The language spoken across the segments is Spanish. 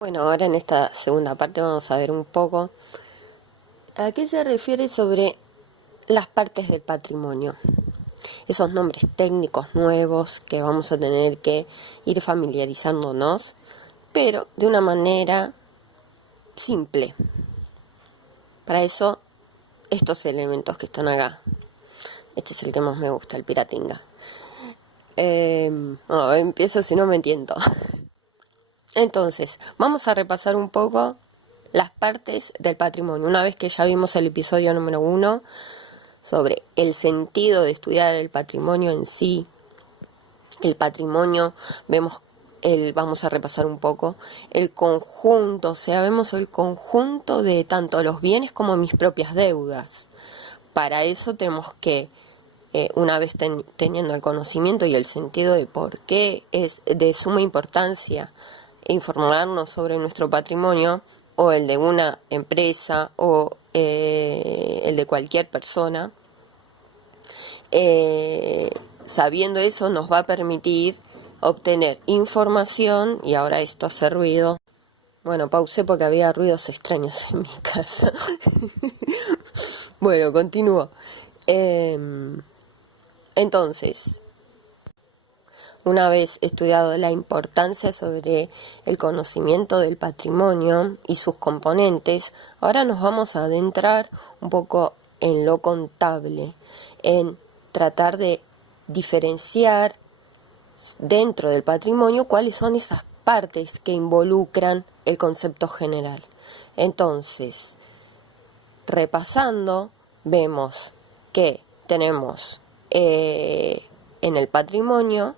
Bueno, ahora en esta segunda parte vamos a ver un poco a qué se refiere sobre las partes del patrimonio. Esos nombres técnicos nuevos que vamos a tener que ir familiarizándonos, pero de una manera simple. Para eso, estos elementos que están acá. Este es el que más me gusta, el piratinga. Empiezo si no me entiendo. Entonces, vamos a repasar un poco las partes del patrimonio. Una vez que ya vimos el episodio número 1 sobre el sentido de estudiar el patrimonio en sí, el patrimonio, vamos a repasar un poco el conjunto, o sea, vemos el conjunto de tanto los bienes como mis propias deudas. Para eso tenemos que, una vez teniendo el conocimiento y el sentido de por qué es de suma importancia informarnos sobre nuestro patrimonio, o el de una empresa, o el de cualquier persona, sabiendo eso nos va a permitir obtener información. Y ahora esto hace ruido. Bueno, pausé porque había ruidos extraños en mi casa. Bueno, continúo. Entonces, una vez estudiado la importancia sobre el conocimiento del patrimonio y sus componentes, ahora nos vamos a adentrar un poco en lo contable, en tratar de diferenciar dentro del patrimonio cuáles son esas partes que involucran el concepto general. Entonces, repasando, vemos que tenemos en el patrimonio,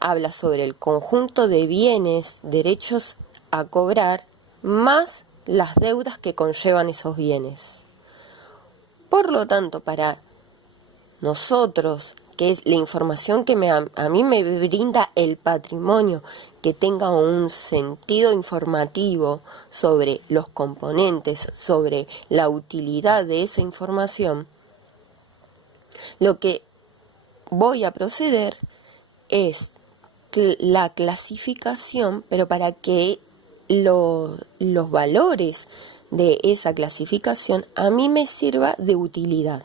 habla sobre el conjunto de bienes, derechos a cobrar, más las deudas que conllevan esos bienes. Por lo tanto, para nosotros, que es la información que a mí me brinda el patrimonio, que tenga un sentido informativo sobre los componentes, sobre la utilidad de esa información, lo que voy a proceder es la clasificación, pero para que los valores de esa clasificación a mí me sirva de utilidad.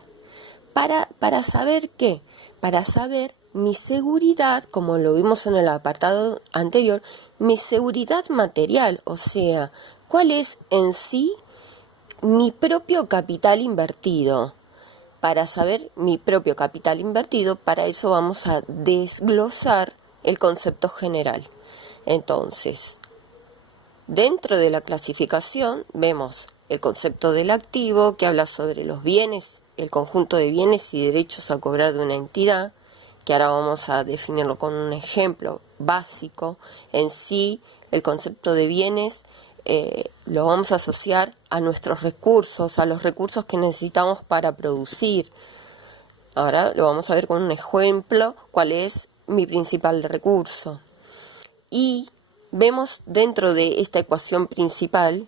¿Para saber qué? Para saber mi seguridad, como lo vimos en el apartado anterior, mi seguridad material, o sea, cuál es en sí mi propio capital invertido. Para saber mi propio capital invertido, para eso vamos a desglosar el concepto general. Entonces, dentro de la clasificación vemos el concepto del activo, que habla sobre los bienes, el conjunto de bienes y derechos a cobrar de una entidad, que ahora vamos a definirlo con un ejemplo básico. En sí, el concepto de bienes lo vamos a asociar a nuestros recursos, a los recursos que necesitamos para producir. Ahora lo vamos a ver con un ejemplo, cuál es mi principal recurso. Y vemos dentro de esta ecuación principal,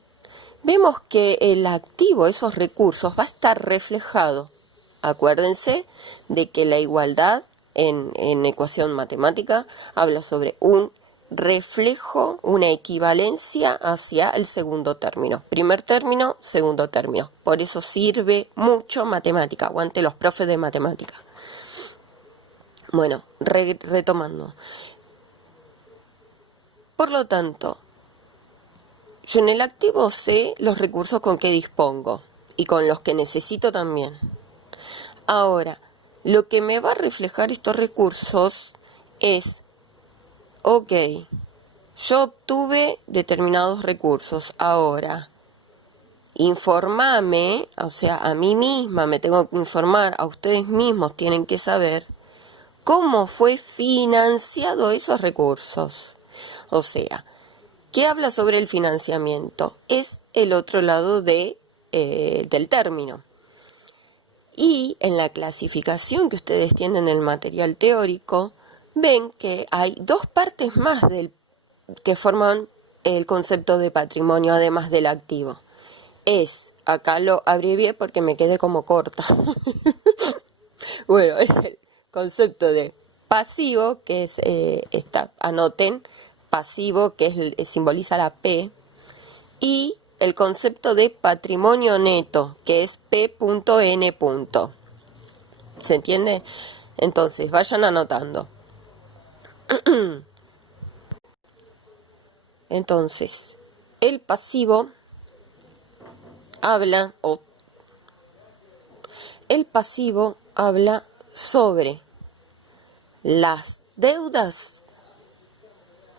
vemos que el activo, esos recursos, va a estar reflejado. Acuérdense de que la igualdad en ecuación matemática habla sobre un reflejo, una equivalencia hacia el segundo término. Primer término, segundo término. Por eso sirve mucho matemática. Aguante los profes de matemática. Bueno, retomando. Por lo tanto, yo en el activo sé los recursos con que dispongo y con los que necesito también. Ahora, lo que me va a reflejar estos recursos es, ok, yo obtuve determinados recursos. Ahora, informame, o sea, a mí misma me tengo que informar, a ustedes mismos tienen que saber cómo fue financiado esos recursos. O sea, ¿qué habla sobre el financiamiento? Es el otro lado del término. Y en la clasificación que ustedes tienen en el material teórico, ven que hay dos partes más que forman el concepto de patrimonio, además del activo. Acá lo abrevié porque me quedé como corta. Bueno, es el concepto de pasivo, que es, anoten, pasivo, que simboliza la P, y el concepto de patrimonio neto, que es P.N. ¿Se entiende? Entonces, vayan anotando. Entonces, el pasivo habla sobre las deudas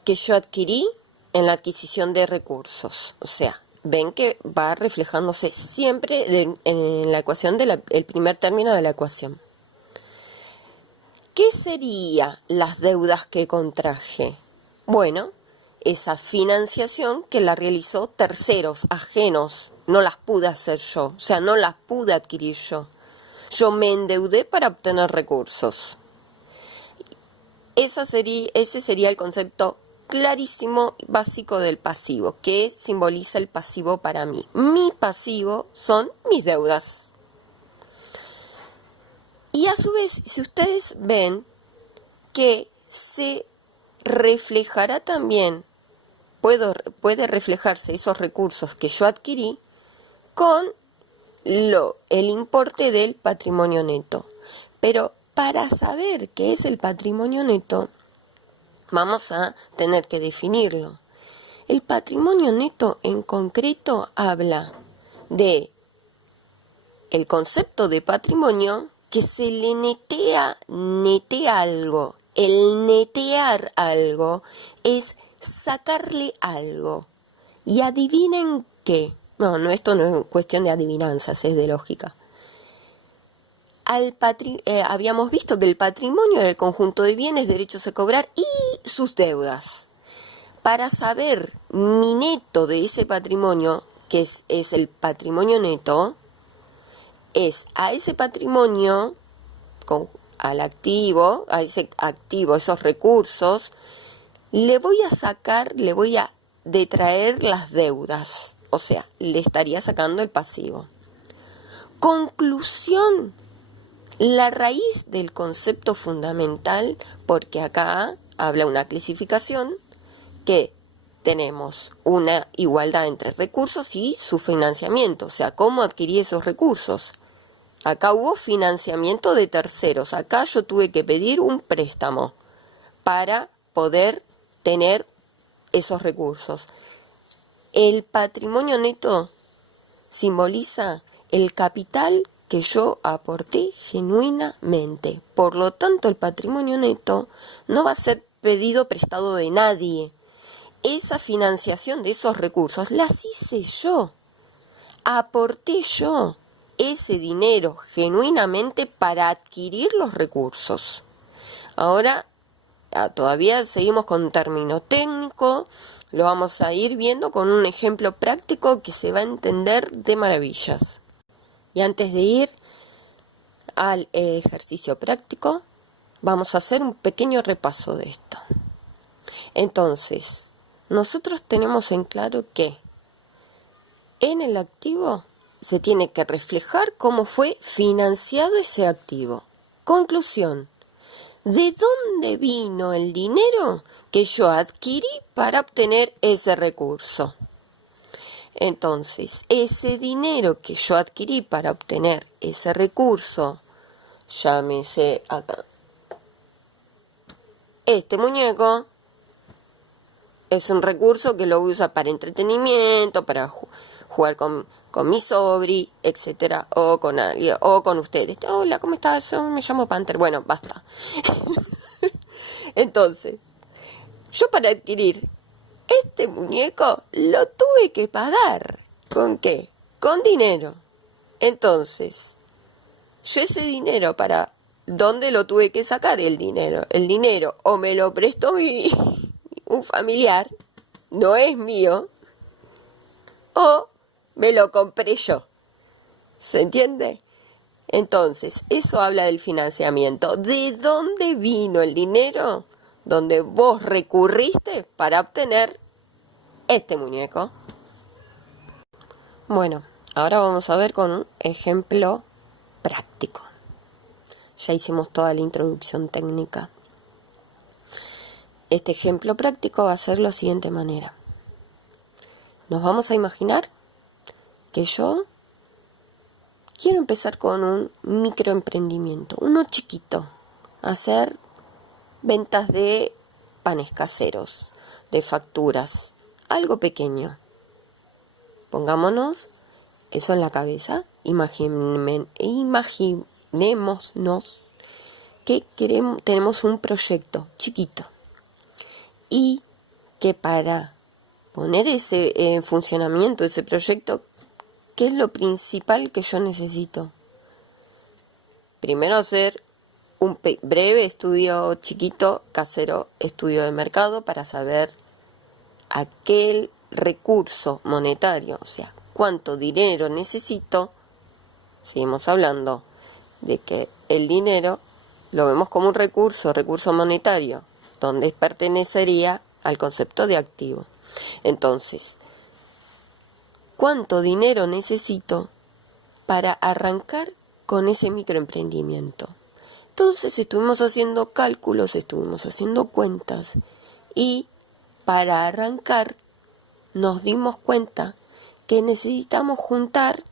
que yo adquirí en la adquisición de recursos. O sea, ven que va reflejándose siempre en la ecuación el primer término de la ecuación. ¿Qué serían las deudas que contraje? Bueno, esa financiación que la realizó terceros, ajenos, no las pude hacer yo, o sea, no las pude adquirir yo. Yo me endeudé para obtener recursos. Ese sería el concepto clarísimo, básico del pasivo. ¿Qué simboliza el pasivo para mí? Mi pasivo son mis deudas. Y a su vez, si ustedes ven que se reflejará también, puede reflejarse esos recursos que yo adquirí con el importe del patrimonio neto. Pero para saber qué es el patrimonio neto, vamos a tener que definirlo. El patrimonio neto en concreto habla de el concepto de patrimonio que se le netea algo. El netear algo es sacarle algo. Y adivinen qué. No, esto no es cuestión de adivinanzas, es de lógica. Habíamos visto que el patrimonio era el conjunto de bienes, derechos a cobrar y sus deudas. Para saber mi neto de ese patrimonio, que es el patrimonio neto, es a ese patrimonio, al activo, a ese activo, esos recursos, le voy a detraer las deudas. O sea, le estaría sacando el pasivo. Conclusión. La raíz del concepto fundamental, porque acá habla una clasificación que tenemos una igualdad entre recursos y su financiamiento, o sea, cómo adquirí esos recursos. Acá hubo financiamiento de terceros, acá yo tuve que pedir un préstamo para poder tener esos recursos. El patrimonio neto simboliza el capital que yo aporté genuinamente. Por lo tanto, el patrimonio neto no va a ser pedido prestado de nadie. Esa financiación de esos recursos las hice yo. Aporté yo ese dinero genuinamente para adquirir los recursos. Ahora, todavía seguimos con un término técnico, lo vamos a ir viendo con un ejemplo práctico que se va a entender de maravillas. Y antes de ir al ejercicio práctico, vamos a hacer un pequeño repaso de esto. Entonces, nosotros tenemos en claro que en el activo se tiene que reflejar cómo fue financiado ese activo. Conclusión. ¿De dónde vino el dinero que yo adquirí para obtener ese recurso? Entonces, ese dinero que yo adquirí para obtener ese recurso, llámese acá, este muñeco es un recurso que lo usa para entretenimiento, para jugar con mi sobri, etcétera, o con alguien, o con ustedes. Hola, ¿cómo estás? Yo me llamo Panther. Bueno, basta. Entonces, yo para adquirir este muñeco lo tuve que pagar. ¿Con qué? Con dinero. Entonces, yo ese dinero ¿dónde lo tuve que sacar el dinero? El dinero o me lo prestó un familiar, no es mío, o me lo compré yo. ¿Se entiende? Entonces, eso habla del financiamiento. ¿De dónde vino el dinero? Donde vos recurriste para obtener este muñeco. Bueno, ahora vamos a ver con un ejemplo práctico. Ya hicimos toda la introducción técnica. Este ejemplo práctico va a ser de la siguiente manera. nos vamos a imaginar que yo quiero empezar con un microemprendimiento, uno chiquito, hacer ventas de panes caseros, de facturas, algo pequeño. Pongámonos eso en la cabeza, imaginémonos que tenemos un proyecto chiquito y que para poner en funcionamiento ese proyecto, ¿qué es lo principal que yo necesito? Primero hacer un breve estudio chiquito, casero, estudio de mercado para saber aquel recurso monetario, o sea, cuánto dinero necesito. Seguimos hablando de que el dinero lo vemos como un recurso monetario, donde pertenecería al concepto de activo. Entonces, ¿cuánto dinero necesito para arrancar con ese microemprendimiento? Entonces estuvimos haciendo cálculos, estuvimos haciendo cuentas y para arrancar nos dimos cuenta que necesitamos juntar,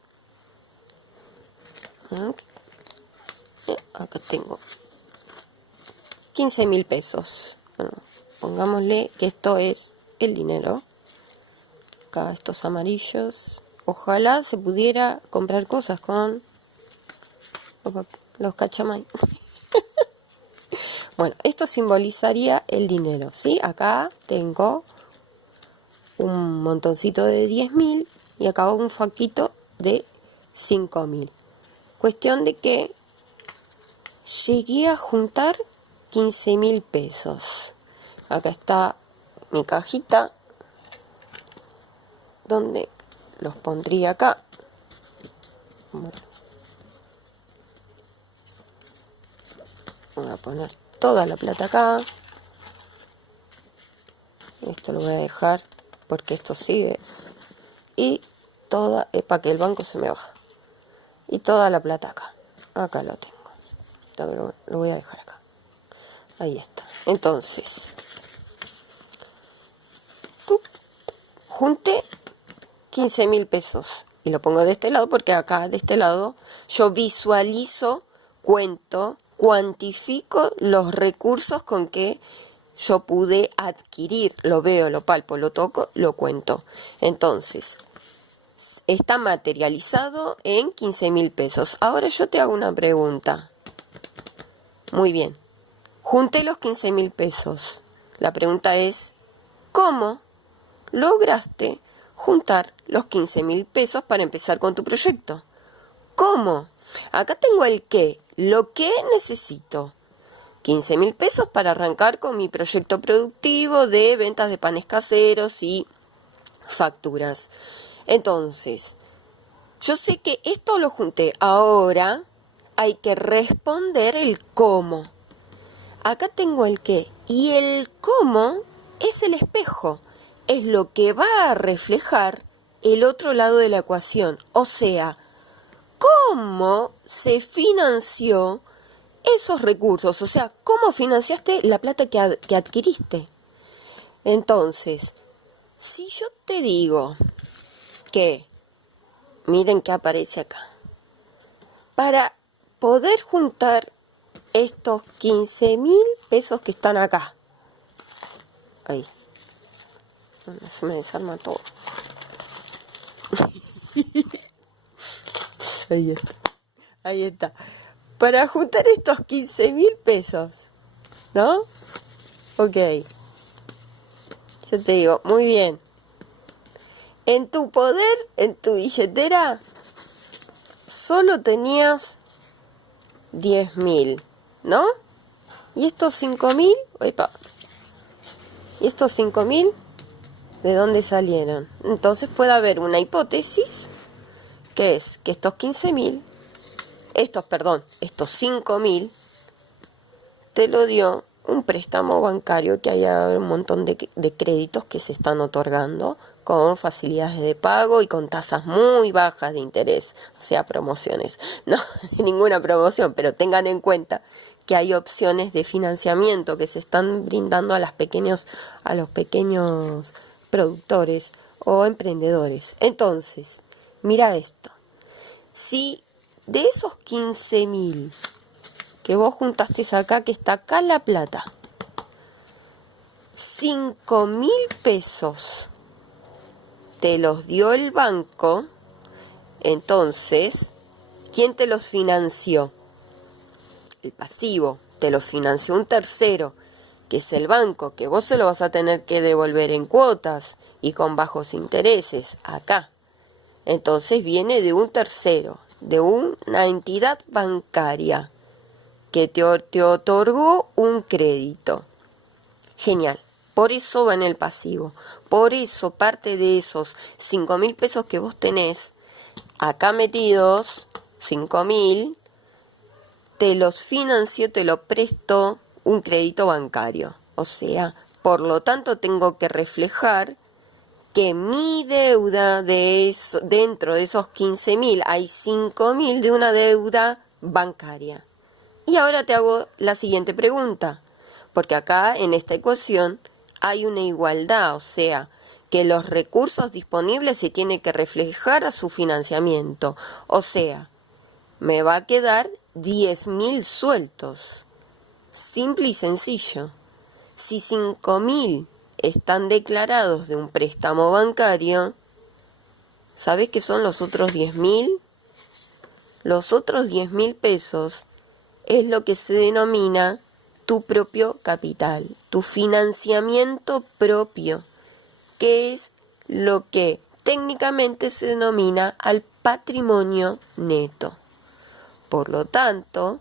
acá tengo 15.000 pesos. Bueno, pongámosle que esto es el dinero. Acá estos amarillos. Ojalá se pudiera comprar cosas con los cachamay. Bueno, esto simbolizaría el dinero, ¿sí? Acá tengo un montoncito de 10.000 y acá un faquito de 5.000. Cuestión de que llegué a juntar 15.000 pesos. Acá está mi cajita, donde los pondría acá. Bueno, voy a poner toda la plata acá. Esto lo voy a dejar porque esto sigue. Y toda, para que el banco se me baje. Y toda la plata acá. Acá lo tengo. Lo voy a dejar acá. Ahí está. Entonces, junté 15.000 pesos. Y lo pongo de este lado porque acá de este lado yo visualizo, cuantifico los recursos con que yo pude adquirir. Lo veo, lo palpo, lo toco, lo cuento. Entonces, está materializado en 15.000 pesos. Ahora yo te hago una pregunta. Muy bien. Junté los 15.000 pesos. La pregunta es, ¿cómo lograste juntar los 15.000 pesos para empezar con tu proyecto? ¿Cómo? Acá tengo el qué, lo que necesito. 15.000 pesos para arrancar con mi proyecto productivo de ventas de panes caseros y facturas. Entonces, yo sé que esto lo junté. Ahora hay que responder el cómo. Acá tengo el qué. Y el cómo es el espejo. Es lo que va a reflejar el otro lado de la ecuación. O sea, cómo se financió esos recursos. O sea, cómo financiaste la plata que adquiriste. Entonces, si yo te digo que, miren qué aparece acá, para poder juntar estos 15.000 pesos que están acá, ahí, se me desarma todo, ahí está, para juntar estos 15.000 pesos, ¿no? Ok, yo te digo, muy bien, en tu poder, en tu billetera, solo tenías 10.000, ¿no? Y estos 5.000, ¿y estos 5.000 de dónde salieron? Entonces puede haber una hipótesis, que es que estos 5.000, te lo dio un préstamo bancario, que hay un montón de créditos que se están otorgando con facilidades de pago y con tasas muy bajas de interés, o sea, promociones. No, ninguna promoción, pero tengan en cuenta que hay opciones de financiamiento que se están brindando a los pequeños productores o emprendedores. Entonces, mira esto. Si de esos 15.000 que vos juntaste acá, que está acá la plata, 5.000 pesos te los dio el banco, entonces, ¿quién te los financió? El pasivo, te los financió un tercero, que es el banco, que vos se lo vas a tener que devolver en cuotas y con bajos intereses, acá. Entonces viene de un tercero, de una entidad bancaria que te otorgó un crédito. Genial. Por eso va en el pasivo. Por eso parte de esos 5.000 pesos que vos tenés acá metidos, 5.000, te los financió, te lo prestó un crédito bancario. O sea, por lo tanto tengo que reflejar que mi deuda dentro de esos 15.000 hay 5.000 de una deuda bancaria. Y ahora te hago la siguiente pregunta, porque acá en esta ecuación hay una igualdad, o sea, que los recursos disponibles se tienen que reflejar a su financiamiento. O sea, me va a quedar 10.000 sueltos. Simple y sencillo. Si 5.000 están declarados de un préstamo bancario, ¿sabes qué son los otros 10.000? Los otros 10.000 pesos es lo que se denomina tu propio capital, tu financiamiento propio, que es lo que técnicamente se denomina al patrimonio neto. Por lo tanto,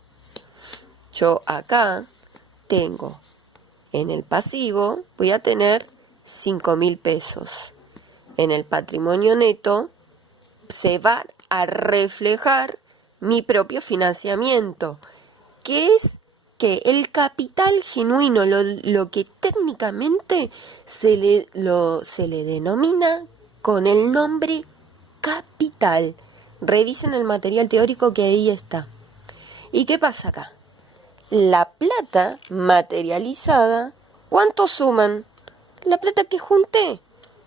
yo acá tengo en el pasivo, voy a tener 5.000 pesos. En el patrimonio neto se va a reflejar mi propio financiamiento, que es que el capital genuino, lo que técnicamente se le denomina con el nombre capital. Revisen el material teórico que ahí está. ¿Y qué pasa acá? La plata materializada, ¿cuánto suman? La plata que junté.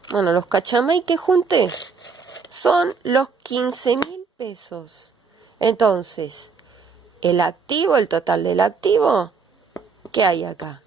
Bueno, los cachamay que junté son los 15.000 pesos. Entonces, el activo, el total del activo, ¿qué hay acá?